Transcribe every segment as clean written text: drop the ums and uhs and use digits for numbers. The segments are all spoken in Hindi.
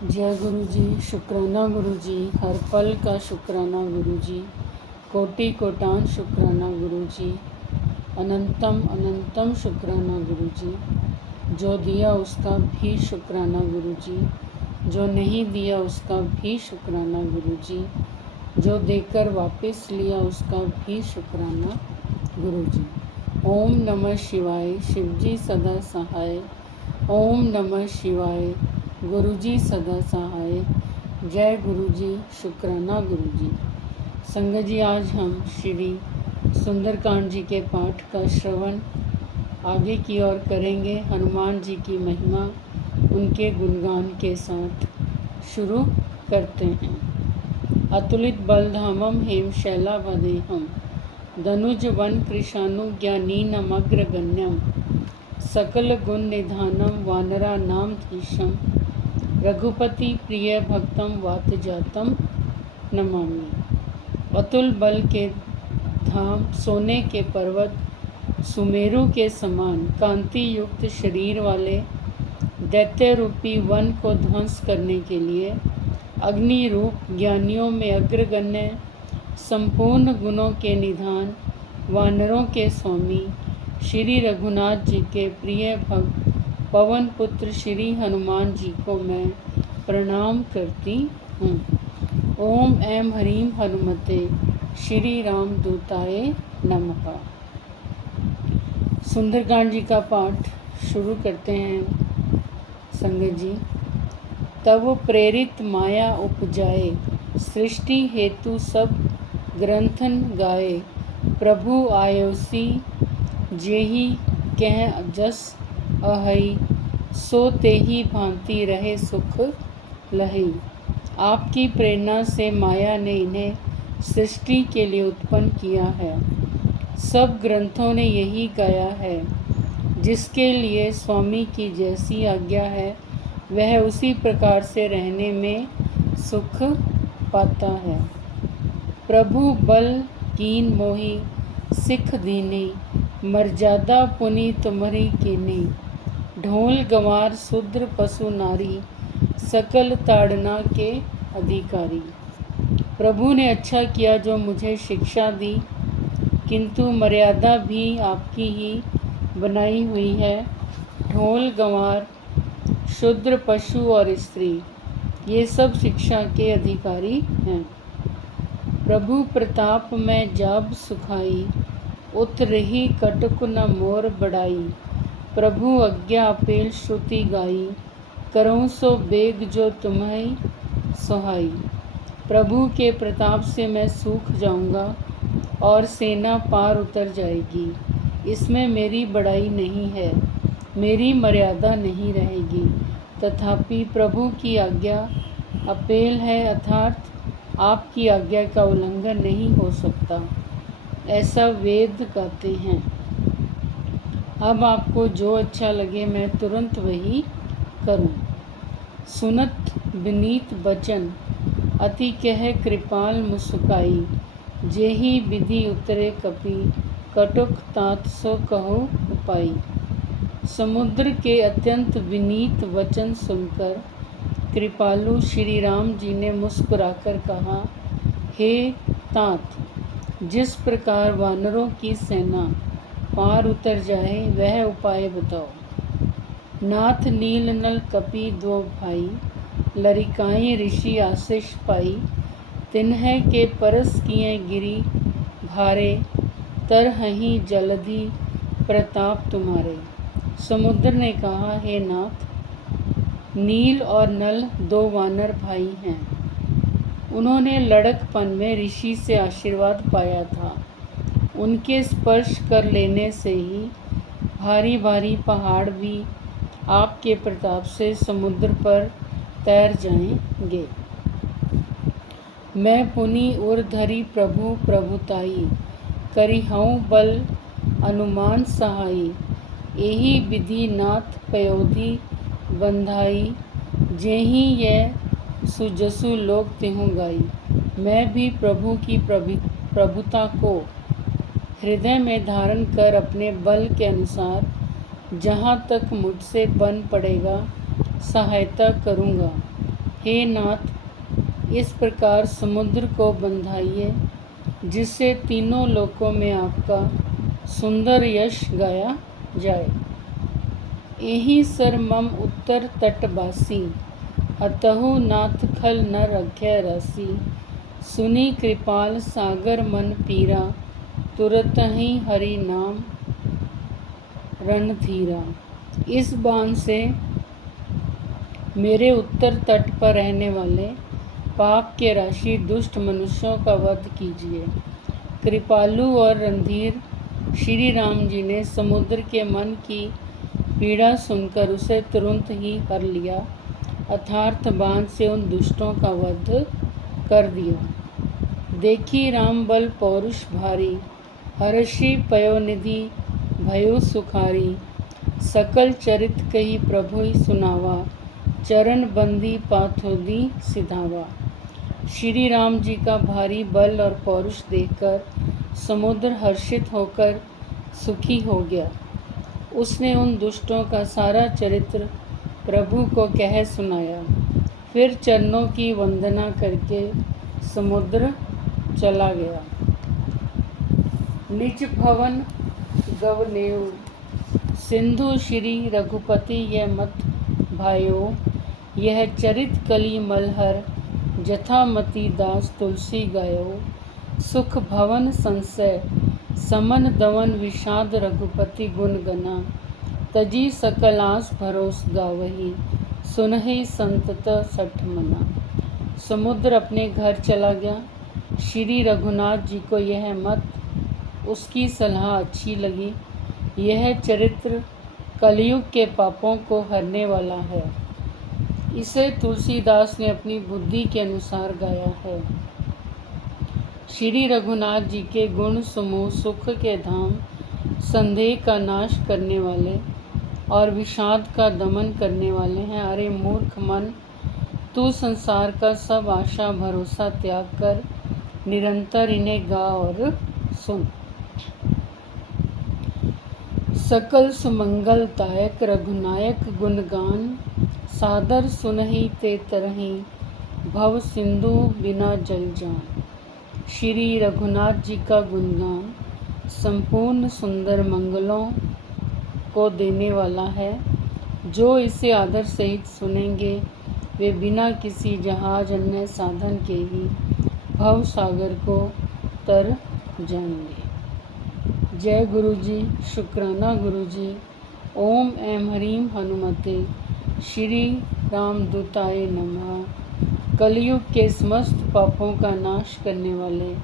जय गुरु जी। शुक्राना गुरु जी, हर पल का शुक्राना गुरु जी, कोटि कोटान शुक्राना गुरु जी, अनंतम अनंतम शुक्राना गुरु जी। जो दिया उसका भी शुक्राना गुरु जी, जो नहीं दिया उसका भी शुक्राना गुरु जी, जो देकर वापस लिया उसका भी शुक्राना गुरु जी। ओम नमः शिवाय, शिवजी सदा सहाय। ओम नमः शिवाय, गुरु जी सदा सहाय। जय गुरु जी, शुक्राना गुरु जी। संगत जी, आज हम श्री सुंदरकांड जी के पाठ का श्रवण आगे की ओर करेंगे। हनुमान जी की महिमा, उनके गुणगान के साथ शुरू करते हैं। अतुलित बलधामम हेम शैलावदेहम, धनुज वन कृशानु ज्ञानीनमग्रगण्यम, सकल गुण निधानम वानरा नाम धीशम, रघुपति प्रिय भक्तम वात जातम नमामि। अतुल बल के धाम, सोने के पर्वत, सुमेरु के समान कांति युक्त शरीर वाले दैत्य रूपी वन को ध्वंस करने के लिए अग्नि रूप ज्ञानियों में अग्रगण्य, संपूर्ण गुणों के निधान, वानरों के स्वामी श्री रघुनाथ जी के प्रिय भक्त पवन पुत्र श्री हनुमान जी को मैं प्रणाम करती हूँ। ओम ऐं ह्रीं हनुमते श्री राम दूताय नमः। सुंदरकांड जी का पाठ शुरू करते हैं संगत जी। तब प्रेरित माया उपजाए, सृष्टि हेतु सब ग्रंथन गाए, प्रभु आयोसी जेहि कह जस अहई, सो तेहि भांति रहे सुख लही। आपकी प्रेरणा से माया ने इन्हें सृष्टि के लिए उत्पन्न किया है। सब ग्रंथों ने यही गाया है, जिसके लिए स्वामी की जैसी आज्ञा है वह उसी प्रकार से रहने में सुख पाता है। प्रभु बल कीन मोही सिख दीनी, मर्यादा पुनि तुम्हारी कीनी, ढोल गंवार शूद्र पशु नारी, सकल ताड़ना के अधिकारी। प्रभु ने अच्छा किया जो मुझे शिक्षा दी, किंतु मर्यादा भी आपकी ही बनाई हुई है। ढोल गंवार, शूद्र पशु और स्त्री, ये सब शिक्षा के अधिकारी हैं। प्रभु प्रताप में जाब सुखाई, उत रही कटुक न मोर बढ़ाई। प्रभु आज्ञा अपेल श्रुति गाई, करऊँ सो बेग जो तुम्हें सुहाई। प्रभु के प्रताप से मैं सूख जाऊंगा और सेना पार उतर जाएगी। इसमें मेरी बड़ाई नहीं है, मेरी मर्यादा नहीं रहेगी। तथापि प्रभु की आज्ञा अपेल है, अर्थात आपकी आज्ञा का उल्लंघन नहीं हो सकता, ऐसा वेद कहते हैं। अब आपको जो अच्छा लगे मैं तुरंत वही करूं। सुनत विनीत बचन, अति कह कृपाल मुस्काई, जेहि विधि उतरे कपि, कटुक तात सो कहो उपाई। समुद्र के अत्यंत विनीत वचन सुनकर कृपालु श्री राम जी ने मुस्कुराकर कहा, हे तात, जिस प्रकार वानरों की सेना पार उतर जाए वह उपाय बताओ। नाथ नील नल कपि दो भाई, लरिकाई ऋषि आशीष पाई। तिन्ह के परस किए गिरी भारे, तरहहि जलधि प्रताप तुम्हारे। समुद्र ने कहा, हे नाथ, नील और नल दो वानर भाई हैं। उन्होंने लड़कपन में ऋषि से आशीर्वाद पाया था। उनके स्पर्श कर लेने से ही भारी भारी पहाड़ भी आपके प्रताप से समुद्र पर तैर जाएंगे। मैं पुनि उर धरी प्रभु प्रभुताई, करिहऊँ बल अनुमान सहाई। एहि विधि नाथ पयोधि बंधाई, जेहि यह सुजसु लोक तिहु गाई। मैं भी प्रभु की प्रभुता को हृदय में धारण कर अपने बल के अनुसार जहाँ तक मुझसे बन पड़ेगा सहायता करूँगा। हे नाथ, इस प्रकार समुद्र को बंधाइए जिससे तीनों लोकों में आपका सुंदर यश गाया जाए। एहि सर मम उत्तर तटवासी, अतहु नाथ खल न रख्य राशि। सुनी कृपाल सागर मन पीरा, तुरत ही हरि नाम रणधीरा। इस बाण से मेरे उत्तर तट पर रहने वाले पाप के राशि दुष्ट मनुष्यों का वध कीजिए। कृपालु और रणधीर श्री राम जी ने समुद्र के मन की पीड़ा सुनकर उसे तुरंत ही हर लिया, अर्थात बाण से उन दुष्टों का वध कर दिया। देखी राम बल पौरुष भारी, हर्षि पयोनिधि भयो सुखारी। सकल चरित कही प्रभु ही सुनावा, चरण बंदी पाथोदी सिधावा। श्री राम जी का भारी बल और पौरुष देखकर समुद्र हर्षित होकर सुखी हो गया। उसने उन दुष्टों का सारा चरित्र प्रभु को कह सुनाया। फिर चरणों की वंदना करके समुद्र चला गया। निज भवन गवनेऊ, सिंधु श्री रघुपति यह मत भायो। यह चरित कली मलहर, जथामति दास तुलसी गायो। सुख भवन संशय समन दवन, विषाद रघुपति गुण गना। तजी सकल आस भरोस गावही, सुनहि संतत सठ मना। समुद्र अपने घर चला गया। श्री रघुनाथ जी को यह मत, उसकी सलाह अच्छी लगी। यह चरित्र कलयुग के पापों को हरने वाला है। इसे तुलसीदास ने अपनी बुद्धि के अनुसार गाया है। श्री रघुनाथ जी के गुण समूह सुख के धाम, संदेह का नाश करने वाले और विषाद का दमन करने वाले हैं। अरे मूर्ख मन, तू संसार का सब आशा भरोसा त्याग कर निरंतर इन्हें गा और सुन। सकल सुमंगलदायक रघुनायक गुणगान, सादर सुनहि ते तरहि, भव सिंधु बिना जल जान। श्री रघुनाथ जी का गुणगान संपूर्ण सुंदर मंगलों को देने वाला है। जो इसे आदर सहित सुनेंगे वे बिना किसी जहाज अन्य साधन के ही भव सागर को तर जाएंगे। जय गुरु जी, शुक्राना गुरु जी। ओम ऐं ह्रीं हनुमते श्री रामदूताय नमः। कलयुग के समस्त पापों का नाश करने वाले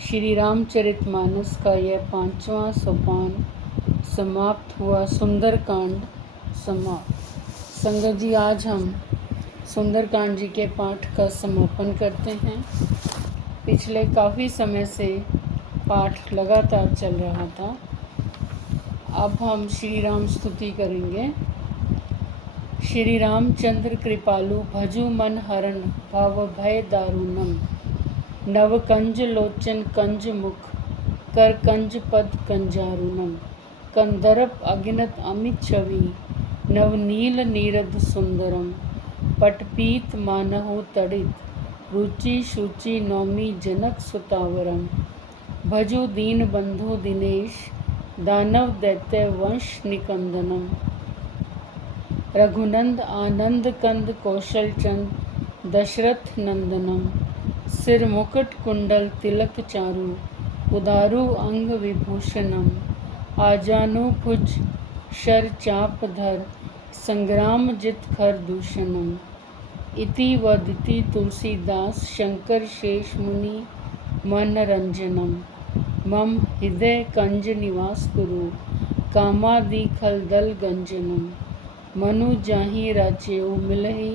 श्री रामचरितमानस का यह 5वां सोपान समाप्त हुआ। सुंदरकांड समाप्त। संगत जी, आज हम सुंदरकांड जी के पाठ का समापन करते हैं। पिछले काफ़ी समय से पाठ लगातार चल रहा था। अब हम श्री राम स्तुति करेंगे। श्री रामचंद्र कृपालु, भजु मन हरण, भव भय दारुणम। नव कंज लोचन कंज मुख, कर कंज पद कंजारुणम। कंदर्प अगिनत अमित छवि, नवनील नीरद सुंदरम। पटपीत मानहु तड़ित, रुचि शुचि नौमी जनक सुतावरम। भजु दीन बंधु दिनेश, दानव दैत्य वंश निकंदनम। रघुनंद आनंद कंद कौशल चंद, दशरथ नंदनम। सिर मुकुट कुंडल तिलक चारु, उदारु अंग विभूषणम। आजानु भुज शर चाप धर, संग्राम जित खर दूषणम। इति वदति तुलसीदास शंकर शेष मुनि मनरंजनम। मम हृदय कंज निवास कुरु, कामादि खल दल गंजनम। मनु जाहि राचेऊ मिलहि,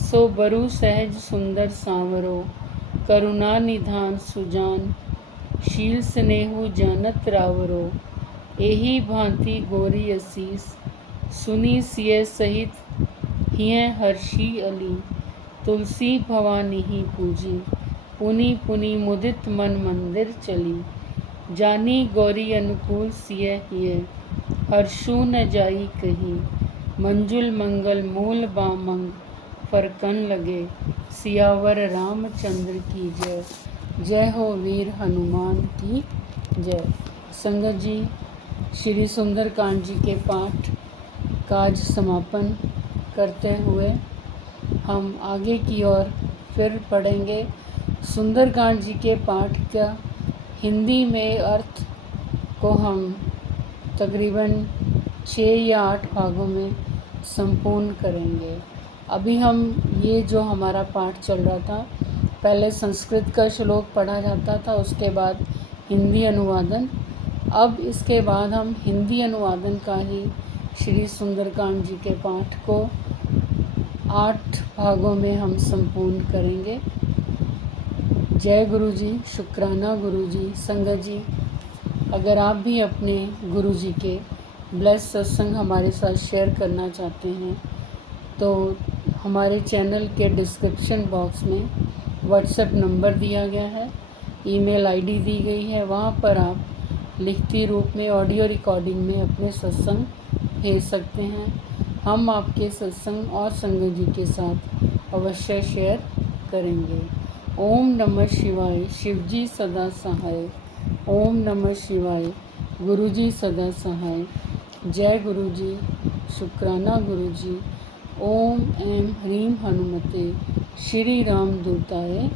सो बरु सहज सुंदर सांवरो। करुणा निधान सुजान, शील स्नेहु जानत रावरो। एही भांति गोरी असीस, सुनी सिय सहित हिय हर्षी अली। तुलसी भवानी ही पूजी, पुनि पुनि मुदित मन मंदिर चली। जानी गौरी अनुकूल सिय हिय, हर्षु न जाई कही। मंजुल मंगल मूल बामंग, फरकन लगे, सियावर रामचंद्र की जय। जय हो वीर हनुमान की जय। संगत जी, श्री सुंदरकांड जी के पाठ का आज समापन करते हुए हम आगे की ओर फिर पढ़ेंगे। सुंदरकांड जी के पाठ का हिंदी में अर्थ को हम तकरीबन 6 या 8 भागों में संपूर्ण करेंगे। अभी हम ये जो हमारा पाठ चल रहा था, पहले संस्कृत का श्लोक पढ़ा जाता था, उसके बाद हिंदी अनुवादन। अब इसके बाद हम हिंदी अनुवादन का ही श्री सुंदरकांड जी के पाठ को 8 भागों में हम संपूर्ण करेंगे। जय गुरु जी, शुक्राना गुरु जी। संगत जी, अगर आप भी अपने गुरु जी के ब्लेस सत्संग हमारे साथ शेयर करना चाहते हैं तो हमारे चैनल के डिस्क्रिप्शन बॉक्स में व्हाट्सएप नंबर दिया गया है, ईमेल आईडी दी गई है, वहाँ पर आप लिखती रूप में ऑडियो रिकॉर्डिंग में अपने सत्संग भेज सकते हैं। हम आपके सत्संग और संगत जी के साथ अवश्य शेयर करेंगे। ओम नमः शिवाय, शिव जी सदा सहाय। ओम नमः शिवाय, गुरु जी सदा सहाय। जय गुरु जी, शुक्राना गुरु जी। ओम ऐं ह्रीं हनुमते श्री राम दूताय